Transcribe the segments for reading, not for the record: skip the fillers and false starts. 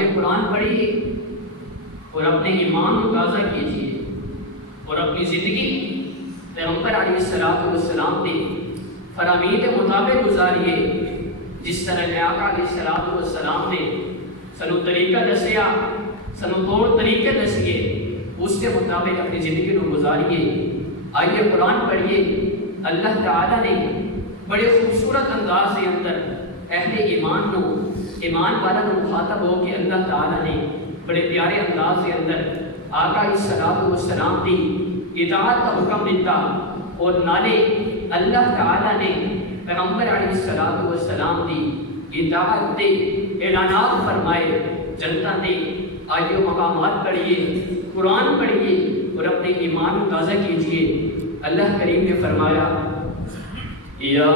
یہ قرآن پڑھیے اور اپنے ایمان کو تازہ کیجیے اور اپنی زندگی پیغمبر علیہ السلام نے فرامین کے مطابق گزاریے، جس طرح کہ آقا علیہ السلام نے سنو طریقہ دسیا، سنو طور طریقے دسیے، اس کے مطابق اپنی زندگی کو گزاریے۔ آئیے قرآن پڑھیے۔ اللہ تعالیٰ نے بڑے خوبصورت انداز کے اندر اہل ایمان والا مخاطب ہو کہ اللہ تعالیٰ نے بڑے پیارے انداز کے اندر آقا علیہ السلام کی اطاعت کا حکم دیتا، اور نالے اللہ تعالیٰ نے پیغمبر علیہ السلام کی اطاعت دے اعلانات فرمائے جنتا دے۔ آئیے مقامات پڑھیے، قرآن پڑھیے اور اپنے ایمان کو تازہ کیجیے۔ اللہ کریم نے فرمایا یا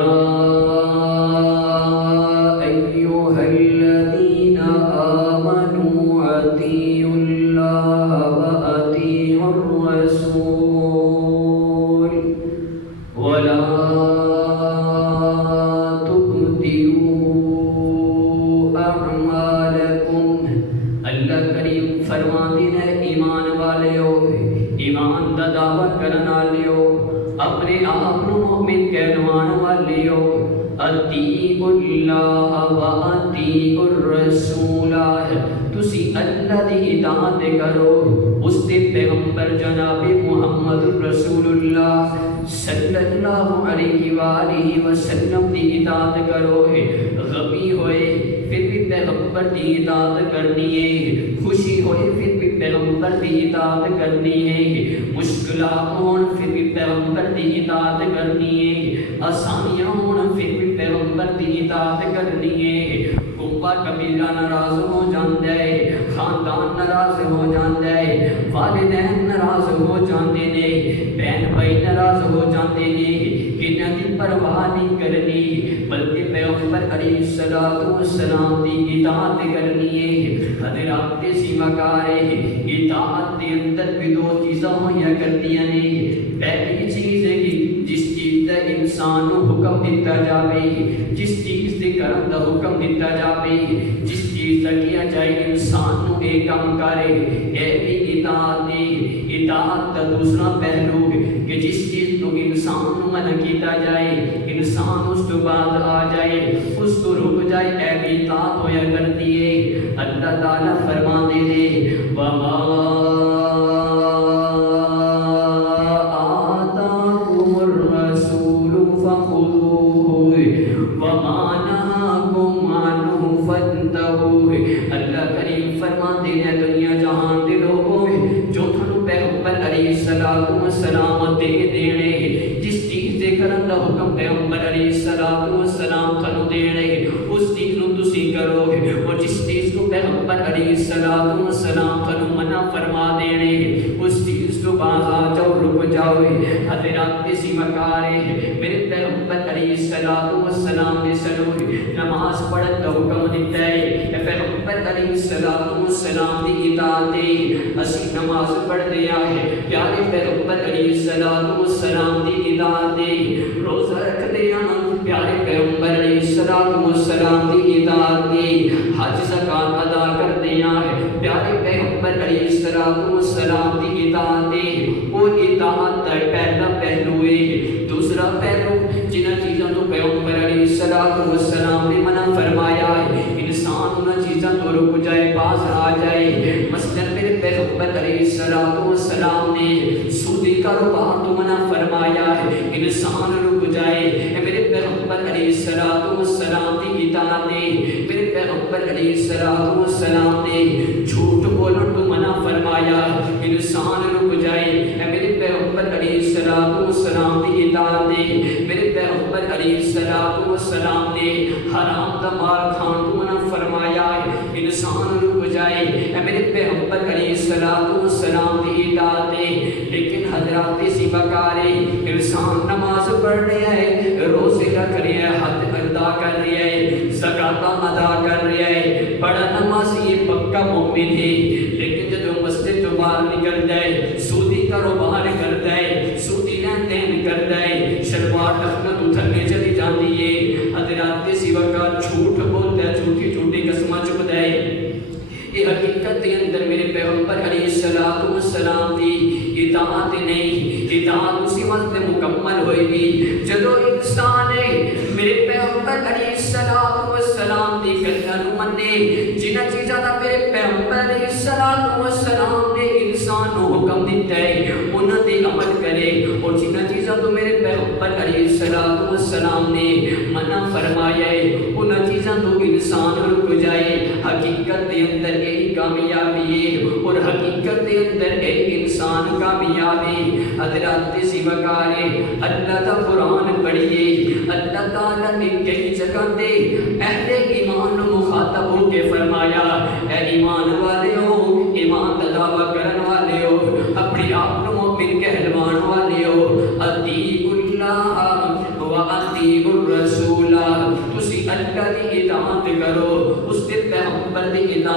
ایھا الذین آمنوا اطیعوا اللہ واطیعوا الرسول ولا تبطلوا اعمالکم۔ اللہ کریم فرماتے ہیں ایمان والیو، ایمان دا دعوت کرن والیو، اپنے آپ کو مومن کہلوان والیو، اطیعوا اللہ و اطیعوا الرسول، تسی اللہ دی اطاعت کرو، اس دے پیغمبر جناب محمد رسول اللہ صلی اللہ علیہ وآلہ وسلم دی اطاعت کرو۔ غمی ہوئے پھر بھی پیغمبر دی اطاعت کرنی ہے، خوشی ہوئے پھر بھی پیغمبر دی اطاعت کرنی ہے، مشکلات ہون پھر بھی پیغمبر دی اطاعت کرنی ہے، آسانیاں ہون پھر بھی پیغمبر دی اطاعت کرنی ہے۔ کنبہ قبیلہ ناراض ہو جاندے ہے، خاندان ناراض ہو جاندے ہے، والدین ناراض ہو جاندے نے، بہن بھائی ناراض ہو جاندے نے، انہاں دی پرواہ نہیں کرنی، بلکہ پیغمبر علیہ السلام دی اطاعت کرنی ہے۔ حضرات سیمکارے اطاعت کے اندر بھی دو چیزاں ہویا کرتیاں نے۔ پہلی چیز ہے کہ جس چیز کا انسان کو حکم دیتا جاوے، جس چیز کے کرم کا حکم دیتا جاوے، جس چیز کا کیا جائے انسان کو ایک کام کرے، یہ بھی اطاعت ہے۔ اطاعت کا دوسرا پہلو ہے کہ جس چیز کو انسان کو منع کیتا جائے، انسان اس کو بعد آ جائے، اس کو رک جائے، اے بھی اطاعت ہویا کرتی ہے۔ اللہ تعالیٰ فرما دے دے وَمَا آتَاكُمُ الرَّسُولُ فَخُذُوهُ وَمَا نَهَاكُمْ عَنْهُ فَانتَهُوا۔ اللہ کریم فرما دے دے دنیا جہان دے لوگوں جو تھانو پیغمبر علیہ السلام دے دینے، جس چیز دے کرن دا حکم پیغمبر علیہ السلام تھانو دینے، اس چیز نو تسی کرو، اور جس چیز کو پیغمبر علیہ السلام تھانو منع فرما دینے، اس چیز کو باز آ جاؤ، رک جاؤ۔ حضرات سیمکارے میرے پیغمبر علیہ السلام نے سنو نماز پڑھن کا حکم دیتا ہے، پیغمبر علیہ السلام دی اطاعت ہے۔ اسی نماز پڑھ دیا ہے، پیارے پیغمبر علیہ السلام دی اطاعت ہے۔ روزہ رکھ دیا، پیارے پیغمبر علیہ السلام دی اطاعت ہے۔ حج زکات ادا کر دیا ہے، پیارے پیغمبر علیہ السلام دی اطاعت ہے۔ وہ اطاعت کا پہلا پہلو ہے۔ دوسرا پہلو جنہ چیزوں تو پیغمبر علیہ السلام نے منع فرمایا ہے، انسان انہاں چیزوں تو رک جائے، باز آ جائے۔ مثلا میرے پیغمبر علیہ السلام نے سودی کاروبار تو منع فرمایا ہے، انسان رک جائے۔ میرے پیغمبر علیہ السلام کی اطاعت ہے۔ میرے پیغمبر علیہ السلام نے جھوٹ بولن تو منع فرمایا، انسان رک جائے۔ میرے پیغمبر علیہ السلام کی اطاعت ہے۔ میرے پیغمبر علیہ السلام نے حرام کا مال کھان تو منع فرمایا ہے، انسان رک جائے۔ میرے پیغمبر علیہ السلام کی اطاعت ہے۔ لیکن حضرات سیمکارے انسان نماز پڑھ رہا ہے، روزے رکھ رہا ہے، حج ادا کر رہا ہے، زکات ادا کر رہا ہے، بڑا نمازی پکا مومن ہے، لیکن جب مسجد تو باہر نکل جائے سودی کاروبار کرتا ہے، سودی لین دین کرتا ہے، شلوار ٹخنا تو تھلے چلی جاتی ہے، حضرات سیوا کا جھوٹ بولتا ہے، جھوٹی جھوٹی قسمیں چکتا ہے، کہ حقیقت کے اندر میرے پیغمبر علیہ السلام دی اطاعت نہیں، اطاعت اسی وقت مکمل ہوئے گی جدو انسان میرے پیغمبر علیہ السلام دی گلاں نوں منے، جنہاں چیزاں دا میرے پیغمبر علیہ السلام نے انسان نوں حکم دیتا ہے انہاں تے عمل کرے، اور جنہاں چیزاں تو میرے پیغمبر علیہ السلام نے منع فرمایا ہے انہاں چیزاں تو انسان رک جائے، حقیقت دے اندر یہی کامیابی ہے، اور حقیقت دے اندر اے انسان کامیابی حضرات سی وقارے اللہ دا قرآن پڑھیے، اللہ تعالیٰ نے کئی جگہ دے اہل ایمان مخاطب ہو کے فرمایا اے ایمان والے ہو، ایمان دا دعویٰ کرن والے ہو، اپنی آپ کو مومن کہلوان والے ہو، اطیعوا اللہ و اطیعوا الرسول، تسی اللہ دی اطاعت کرو، اس کے پیغمبر دی اطاعت